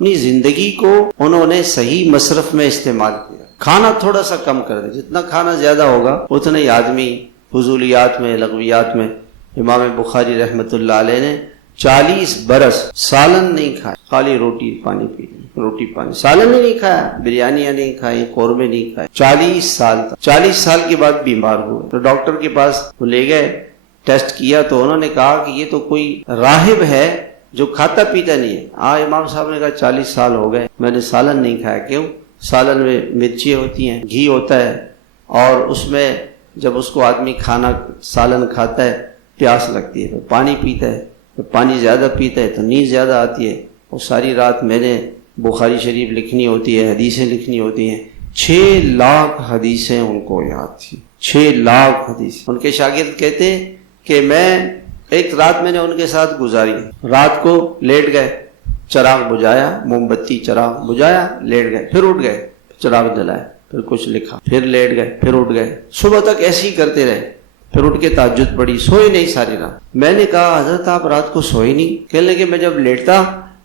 اپنی زندگی کو انہوں نے صحیح مصرف میں استعمال کیا. کھانا تھوڑا سا کم کر دے، جتنا کھانا زیادہ ہوگا اتنا ہی آدمی فضولیات میں، لغویات میں. امام بخاری رحمۃ اللہ علیہ نے 40 برس سالن نہیں کھایا، خالی روٹی پانی پی لی، روٹی پانی، سالن ہی نہیں کھایا، بریانیاں نہیں کھائی، قورمے نہیں کھائے. 40 سال تک. 40 سال کے بعد بیمار ہوئے تو ڈاکٹر کے پاس وہ لے گئے، ٹیسٹ کیا تو انہوں نے کہا کہ یہ تو کوئی راہب ہے جو کھاتا پیتا نہیں ہے. امام صاحب نے کہا 40 سال ہو گئے میں نے سالن نہیں کھایا. کیوں؟ سالن میں مرچی ہوتی ہیں، گھی ہوتا ہے، اور اس میں جب اس کو آدمی سالن کھاتا ہے پیاس لگتی ہے تو پانی پیتا ہے، تو پانی زیادہ پیتا ہے تو نیند زیادہ آتی ہے. اور ساری رات میں نے بخاری شریف لکھنی ہوتی ہے، حدیثیں لکھنی ہوتی ہیں. 6 لاکھ حدیثیں ان کو یاد تھی. 6 لاکھ حدیث. ان کے شاگرد کہتے کہ ایک رات میں نے ان کے ساتھ گزاری. رات کو لیٹ گئے، چراغ بجھایا، موم بتی چراغ بجھایا، لیٹ گئے، پھر اٹھ گئے، چراغ جلائے، پھر کچھ لکھا، پھر لیٹ گئے، پھر اٹھ گئے. صبح تک ایسے ہی کرتے رہے. پھر اٹھ کے تہجد پڑھی، سوئے نہیں ساری رات. میں نے کہا حضرت آپ رات کو سوئے نہیں؟ کہنے لگے میں جب لیٹتا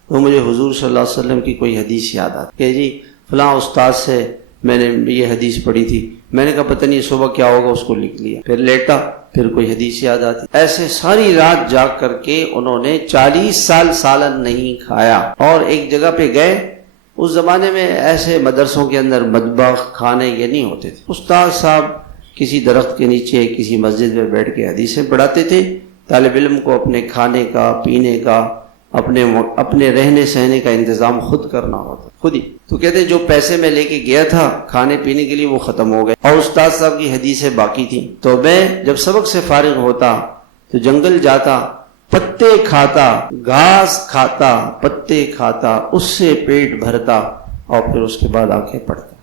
تو مجھے حضور صلی اللہ علیہ وسلم کی کوئی حدیث یاد آتی کہ جی فلاں استاد سے میں نے یہ حدیث پڑھی تھی. میں نے کہا پتہ نہیں صبح کیا ہوگا، اس کو لکھ لیا. پھر لیٹا، پھر کوئی حدیث یاد آتی. ایسے ساری رات جاگ کر کے انہوں نے 40 سال سالن نہیں کھایا. اور ایک جگہ پہ گئے، اس زمانے میں ایسے مدرسوں کے اندر مطبخ کھانے یہ نہیں ہوتے تھے. استاد صاحب کسی درخت کے نیچے کسی مسجد میں بیٹھ کے حدیثیں پڑھاتے تھے. طالب علم کو اپنے کھانے کا، پینے کا، اپنے رہنے سہنے کا انتظام خود کرنا ہوتا، خود ہی. تو کہتے جو پیسے میں لے کے گیا تھا کھانے پینے کے لیے وہ ختم ہو گئے، اور استاد صاحب کی حدیثیں باقی تھیں. تو میں جب سبق سے فارغ ہوتا تو جنگل جاتا، پتے کھاتا، گھاس کھاتا، پتے کھاتا، اس سے پیٹ بھرتا، اور پھر اس کے بعد آ کے پڑھتا.